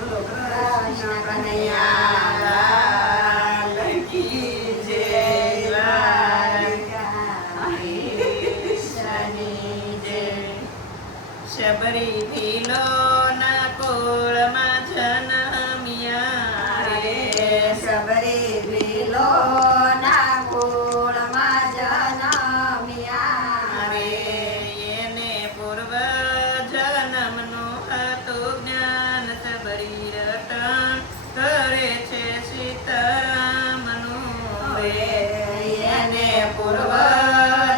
બોલો કૃષ્ણ કનૈયા કી જય, દ્વારકાધીશની જય. શબરી ભીલો ના કોળમાં જન્મ્યા રે, શબરી ભીલો ના કુળમાં જન્મ્યા રે. એને પૂર્વ જન્મનું હતું જ્ઞાન, શબરી રટણ કરે છે સીતારામનું રે. એને પૂર્વ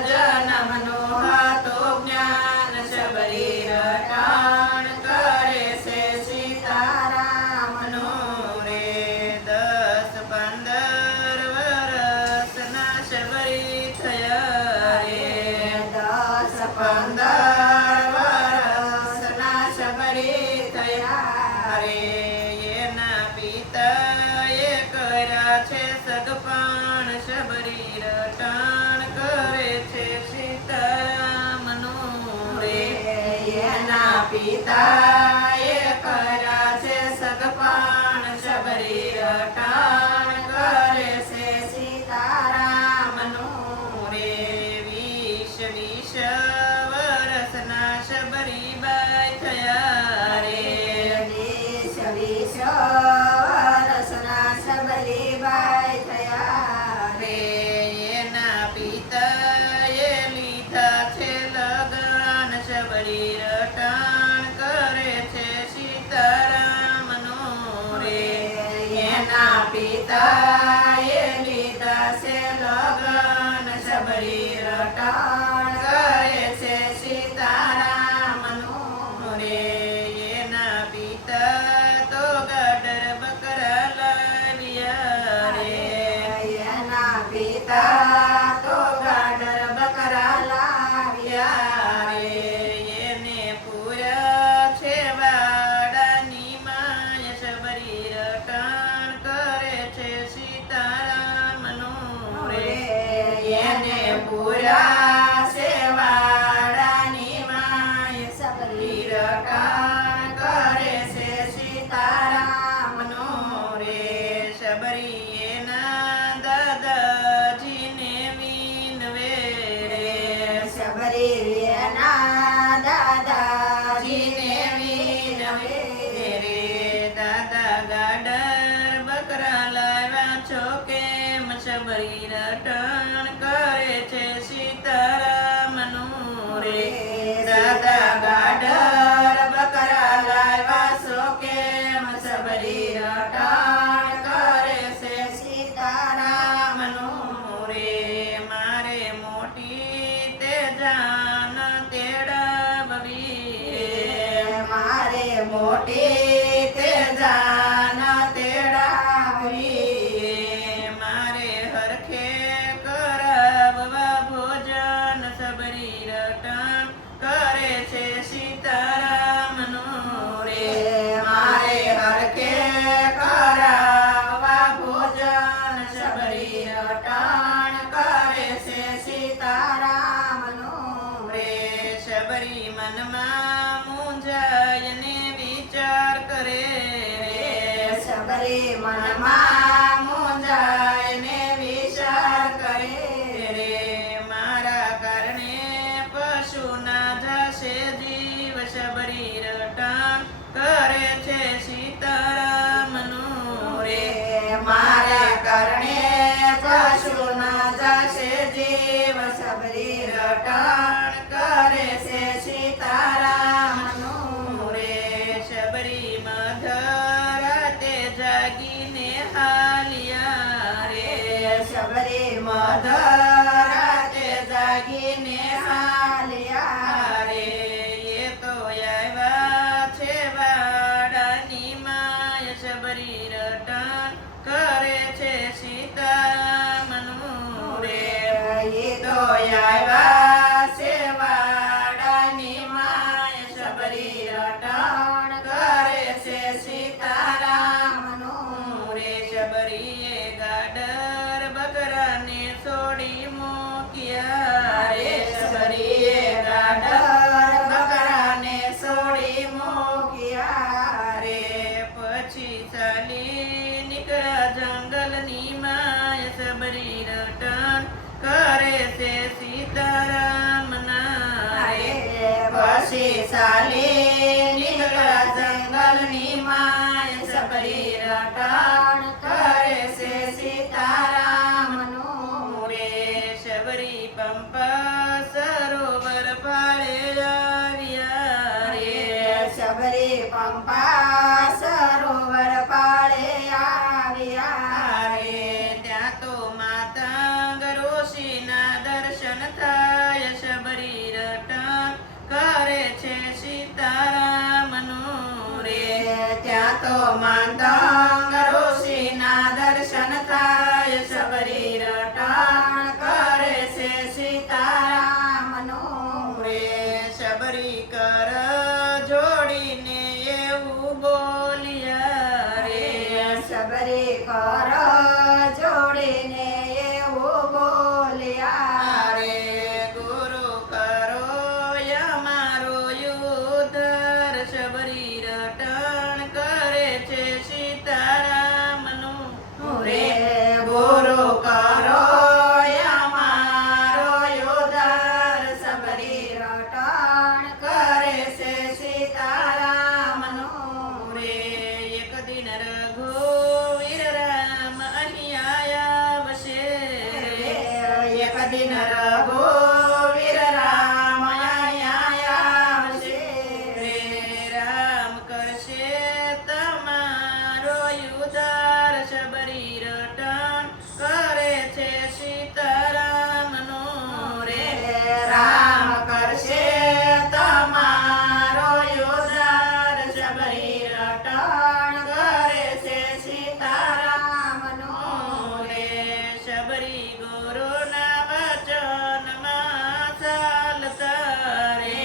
જન્મનું હતું જ્ઞાન, શબરી રટણ કરે છે સીતારામનું રે. 10-15 વર્ષના શબરી થયા રે, 10-15 વર્ષના શબરી થયા રે. એના પિતાએ કર્યા છે સગપણ, શબરી રટણ કરે છે સીતારામનું રે. એના પિતાએ કર્યા છે સગપણ, શબરી રટણ કરે છે સીતારામનું રે. 20 વર્ષના શબરીબાઈ થયા રે, 20 વર્ષના શબરીબાઈ થયા રે. એના પિતાએ લીધા છે લગન, શબરી રટણ કરે છે સીતારામનું રે. એના પિતાએ લીધા છે લગન, શબરી રટણ કરે છે સીતારામનું રે. એના પિતા તો ગાડર બકરા લાવ્યા રે, એના પિતા તો ગાડર બકરા લાવ્યા રે. એને પૂર્યા છે વાડાની માય, શબરી રટણ કરે છે સીતારામનું રે. એને પૂર્યા છે વાડાની માય, શબરી રટણ કરે છે સીતારામનું રે. શબરી એના દાદાજીને વિનવે રે, શબરી એના દાદાજીને વિનવે વિનવે રે. દાદા ગાડર બકરા લાવ્યા છો કેમ, શબરી રટણ કરે છે સીતારામનું રે. દાદા ગાડર બકરા લાવ્યા છો કેમ, શબરી રટણ કરે છે સીતારામનું રે. મારે મોટી તે જાન તેડાવવી રે, મારે મોટી તે જાન તેડાવી મારે હરખે કરાવવા ભોજન, શબરી રટણ કરે છે સીતારામનું રે. મારે હરખે કરાવવા ભોજન, શબરી રટણ કરે છે સીતારામનું રે. શબરી મનમાં મૂંઝાયને વિચાર કરે રે, શબરી મનમાં મૂંઝાઈને વિચાર કરે રે. મારા કારણે પશુના જશે જીવ, શબરી રટણ કરે છે સીતારામનું રે. મારા કારણે પશુના જશે જીવ, શબરી રટણ કરે છે સીતારામનું રે. શબરી મધરાતે જાગીને હાલ્યા રે, શબરી મધરાતે જાગીને હાલ્યા રે. એ તો આવ્યા છે વાડાની માય, શબરી રટણ કરે છે સીતારામનું રે. એ તો આવ્યા છે વાડાની માય, શબરી રટણ કરે છે સીતારામનું રે. શબરીએ ગાડર બકરાને છોડી પછી ચાલી નીકળ્યા જંગલની માય સબરી રટણ કરે છે સીતારામનું રે શબરી પંપા સરોવર પાળે આવ્યા રે શબરી પંપા સરોવર પાળે આવ્યા રે ત્યાં તો માતંગ ઋષિના દર્શન થાય શબરી રટણ કરે છે સીતારામનું રે ત્યાં તો માંતંગ ઋષિના દર્શન થાય શબરી રટણ કરે છે સીતારામનું રે શબરી કર જોડીને એવું બોલ્યા રે રે શબરી કર જોડીને એવું બોલ્યા રે ગુરુ કરો અમારો યુદ્ધ શબરી રટણ કરે છે સીતારામનું રે ગુરુ કરો અમારો યોદ્ધાર શબરી રટણ કરે છે સીતારામનું રે એક દિન રઘુવીર રામ અહીં આવશે રે એક દિન રઘુવીર રામ અહીંયા આવશે રે રામ કરશે તમારો યુદ્ધાર શબરી રટણ કરે છે સીતારામનું રે રે રામ કરશે તમારો યોદ્ધાર શબરી રટણ કરે છે સીતારામનું રે શબરી ગુરુના વચનમાં ચાલતા રે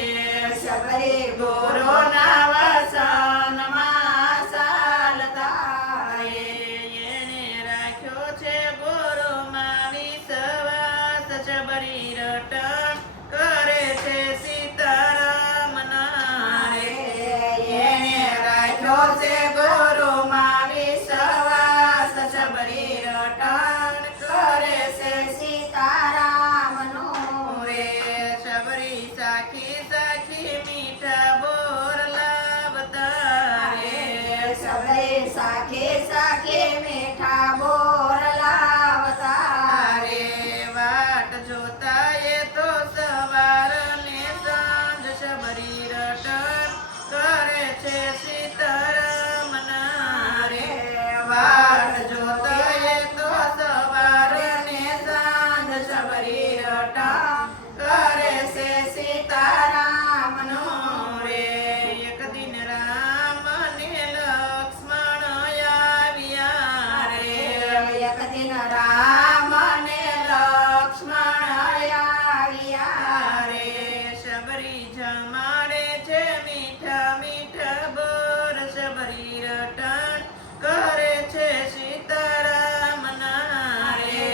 શબરી ગુરુના વસનમાં ચાલતા રે એને રાખ્યો છે ગુરુમાં વિશ્વાસ શબરી રટણ કરે છે સીતારામના રે એને રાખ્યો છે ગુરુમાં વિશ્વાસ શબરી રટણ કરે છે સીતારામનું રે શબરી સાખી સાખી મીઠા બોર લાવતા રે રે શબરી સાખી સાખી મીઠા બોર લાવતા રે વાટ જોતા એ તો સવાર ને સાંજ શબરી રટણ કરે છે સીતારામના રે વાટ જોતા એ તો સવાર ને સાંજ શબરી રટણ કરે છે સીતારામનું રે એક દિન રામ ને લક્ષ્મણ આવ્યા રે એક દિન રામ ને લક્ષ્મણ આવ્યા રે શબરી જમાડે છે મીઠા મીઠા બોર શબરી રટણ કરે છે સીતારામના રે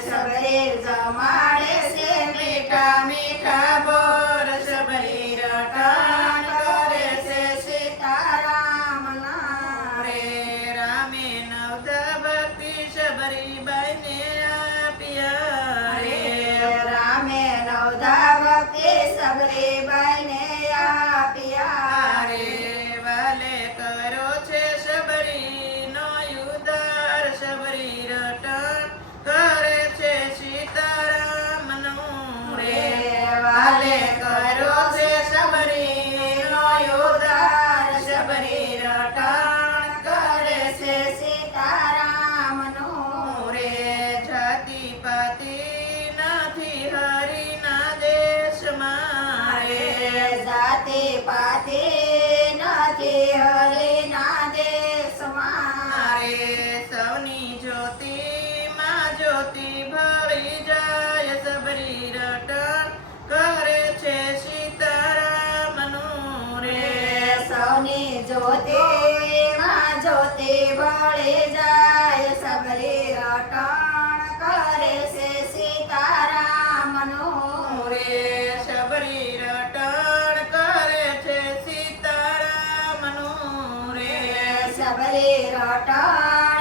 શબરી જમાડે છે મીઠા મીઠા બોર શબરી રટણ કરે છે સીતારામના રે રામે નવધા ભક્તિ શબરી બાઈને આપ્યા રે રે રામે નવધા ભક્તિ સબરી બાઈને આપ્યા રે વાલે કરો છે શબરીનો યુદ્ધાર શબરી રટણ કરે છે સીતારામનું રે રે વાલે કર્યો છે શબરીનો યોદ્ધાર શબરી રટણ કરે છે સીતારામનું રે જાતિ પાતિ નથી હરિના દેશમાં રે રે જાતિ પાતિ નથી હરિના દેશમાં રે સૌની જ્યોતિ માં જ્યોતિ ભળી જાય શબરી રટણ કરે છે સીતારામનું રે સૌની જ્યોતિ માં જ્યોતિ ભળી જાય સબરી રટણ કરે છે સીતારામનું રે શબરી રટણ કરે છે સીતારામનું રે સબરી રટણ